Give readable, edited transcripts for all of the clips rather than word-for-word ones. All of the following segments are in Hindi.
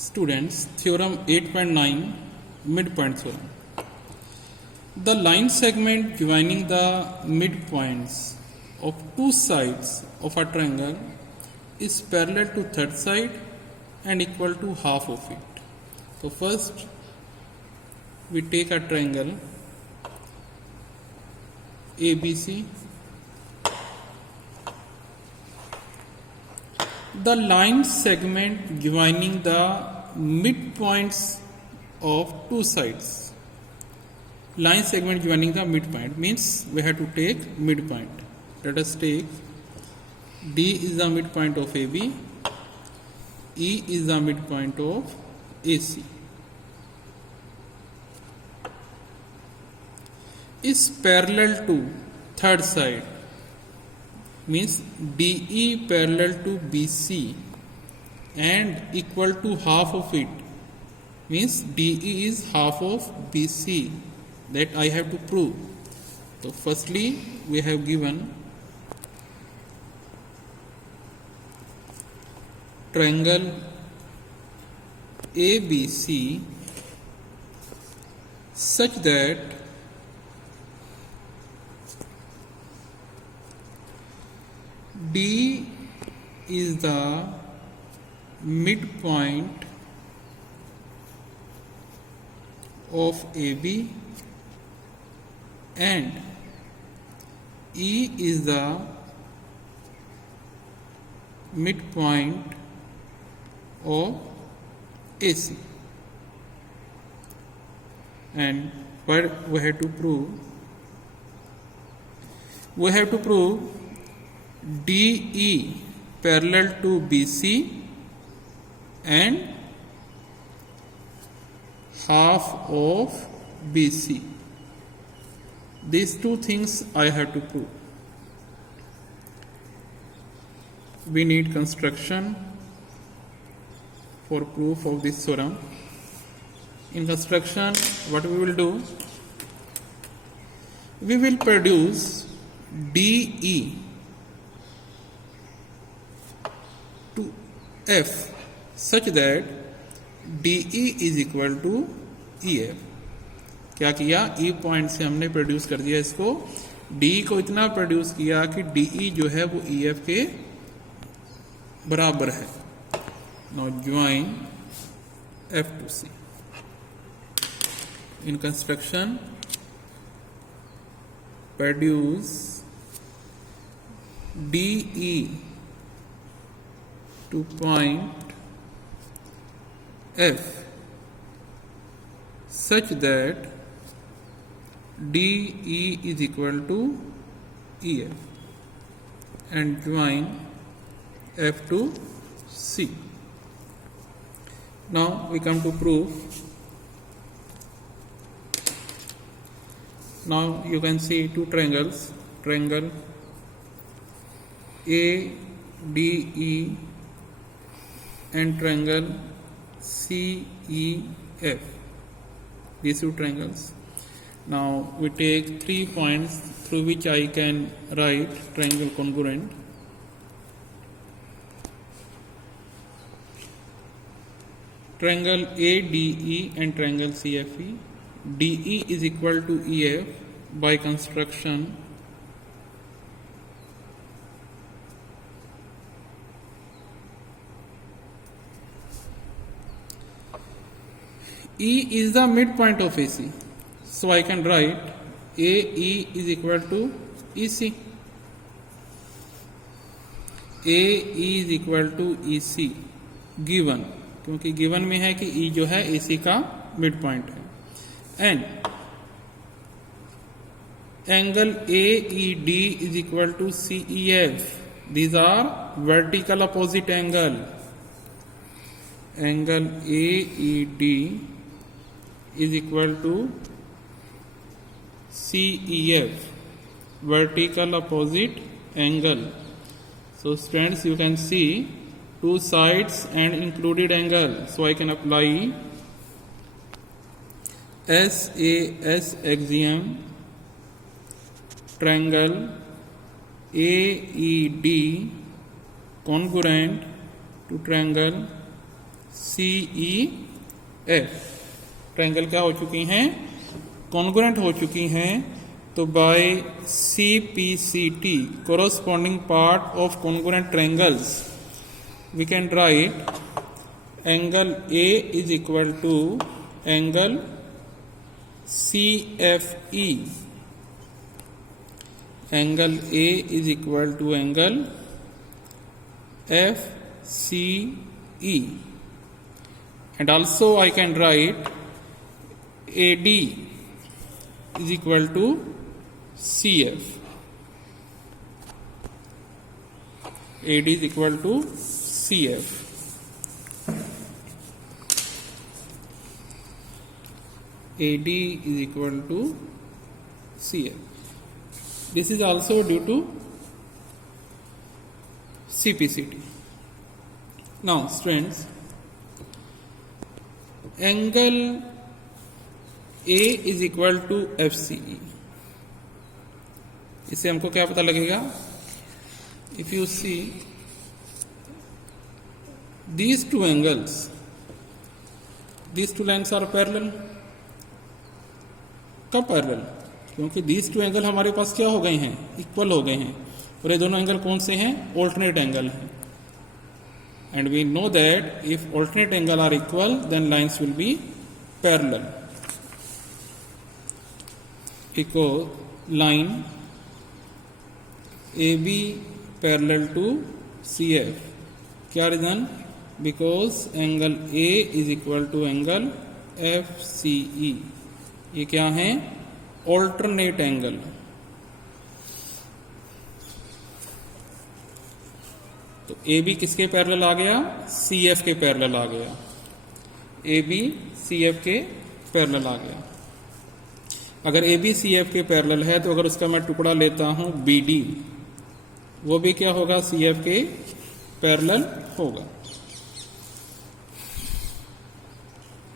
Students, theorem 8.9 midpoint theorem. The line segment joining the midpoints of two sides of a triangle is parallel to third side and equal to half of it. So first we take a triangle ABC. The line segment joining the midpoints of two sides. Line segment joining the midpoint means we have to take midpoint. Let us take D is the midpoint of AB, E is the midpoint of AC. Is parallel to third side means DE parallel to BC and equal to half of it means DE is half of BC. That I have to prove. So firstly we have given triangle ABC such that D is the midpoint of AB and E is the midpoint of AC. And what we have to prove? We have to prove DE parallel to BC and half of BC. These two things I have to prove. We need construction for proof of this theorem. In construction, what we will do? We will produce DE to F such that DE is equal to EF. क्या किया? E पॉइंट से हमने प्रोड्यूस कर दिया इसको, D को इतना प्रोड्यूस किया कि DE जो है वो EF के बराबर है. Now join F to C. In construction, produce DE to point F such that DE is equal to EF and join F to C. Now we come to proof. Now you can see two triangles, triangle ADE and triangle CEF. These two triangles. Now we take 3 points through which I can write triangle congruent. Triangle ADE and triangle CFE. DE is equal to EF by construction. E is the midpoint of AC. So I can write AE is equal to EC. AE is equal to EC given, क्योंकि गिवन में है कि E जो है AC का मिड पॉइंट है. And angle AED is equal to CEF. These are vertical opposite angle. Angle AED is equal to CEF, vertical opposite angle. So students, you can see two sides and included angle. So I can apply SAS axiom. Triangle AED congruent to triangle CEF triangle क्या हो चुकी हैं, कॉन्ग्रुएंट हो चुकी हैं। तो bye CPCT corresponding part of congruent triangles we can write angle A is equal to angle CFE. Angle A is equal to angle FCE, and also I can write AD is equal to CF. AD is equal to CF. AD is equal to CF. This is also due to CPCT. Now students, angle A is equal to FCE. इससे हमको क्या पता लगेगा, if you see these two angles, these two lines are parallel. कब पैरेलल, क्योंकि these two एंगल हमारे पास क्या हो गए हैं, इक्वल हो गए हैं, और ये दोनों एंगल कौन से हैं, ऑल्टरनेट एंगल हैं। And we know that if alternate angle are equal then lines will be parallel. Because line AB parallel to CF, क्या reason, because angle A is equal to angle FCE। ये क्या है, ऑल्टरनेट एंगल। तो AB किसके पैरेलल आ गया, CF के पैरेलल आ गया। AB CF के पैरेलल आ गया। अगर AB CF के पैरेलल है तो अगर उसका मैं टुकड़ा लेता हूं BD, वो भी क्या होगा, CF के पैरेलल होगा।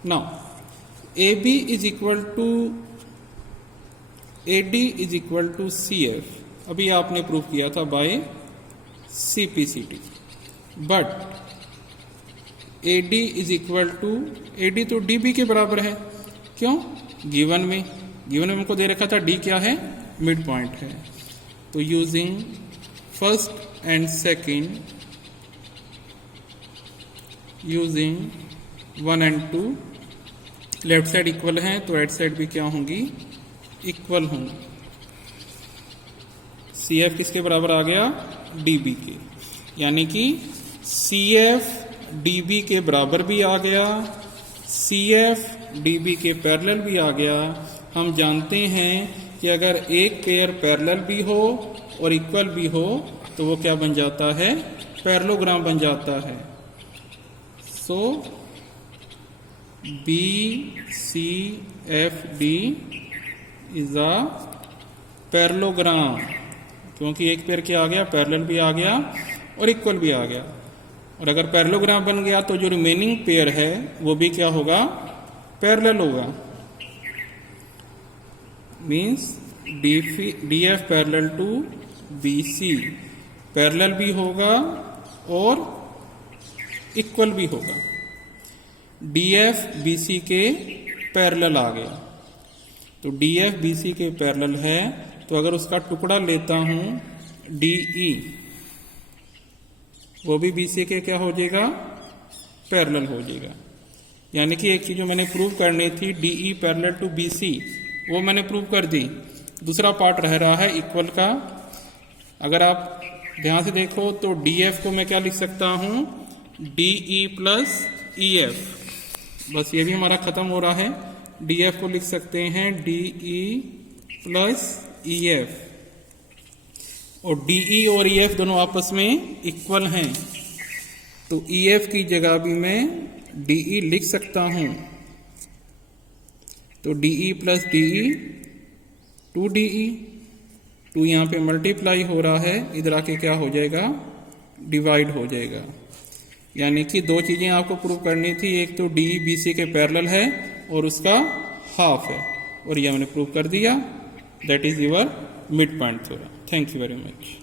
Now AB is equal to AD is equal to CF, अभी आपने प्रूव किया था by CPCT। But AD is equal to, AD तो DB के बराबर है, क्यों, गिवन में हमको दे रखा था D क्या है, मिड पॉइंट है। तो using first and second, using 1 and 2, left side equal है तो राइट साइड भी क्या होंगी, इक्वल होंगी। CF किसके बराबर आ गया, DB के, यानी कि CF DB के बराबर भी आ गया, CF DB के पैरेलल भी आ गया। हम जानते हैं कि अगर एक पेयर पैरेलल भी हो और इक्वल भी हो तो वो क्या बन जाता है, पैरेललोग्राम बन जाता है। सो BCFD इज अ पैरेललोग्राम, क्योंकि एक पेयर क्या आ गया, पैरेलल भी आ गया और इक्वल भी आ गया। और अगर पैरेललोग्राम बन गया तो जो रिमेनिंग पेयर है वो भी क्या होगा, पैरेलल होगा। Means DF parallel to BC parallel भी होगा और इक्वल भी होगा। DF BC के पैरेलल आ गया, तो DF BC के पैरेलल है, तो अगर उसका टुकड़ा लेता हूं DE, वो भी BC के क्या हो जाएगा, पैरेलल हो जाएगा। यानी कि एक चीज जो मैंने प्रूव करनी थी DE पैरेलल टू BC, वो मैंने प्रूव कर दी। दूसरा पार्ट रह रहा है इक्वल का। अगर आप ध्यान से देखो तो DF को मैं क्या लिख सकता हूं, DE प्लस EF, बस ये भी हमारा खत्म हो रहा है। DF को लिख सकते हैं DE प्लस EF, और DE और EF दोनों आपस में इक्वल हैं, तो EF की जगह भी मैं DE लिख सकता हूं। तो DE प्लस DE 2DE, 2 यहां पे मल्टीप्लाई हो रहा है, इधर आके क्या हो जाएगा, डिवाइड हो जाएगा। यानी कि दो चीजें आपको प्रूव करनी थी, एक तो DE BC के पैरेलल है और उसका हाफ है, और ये हमने प्रूव कर दिया। That is your mid point theorem. Thank you very much.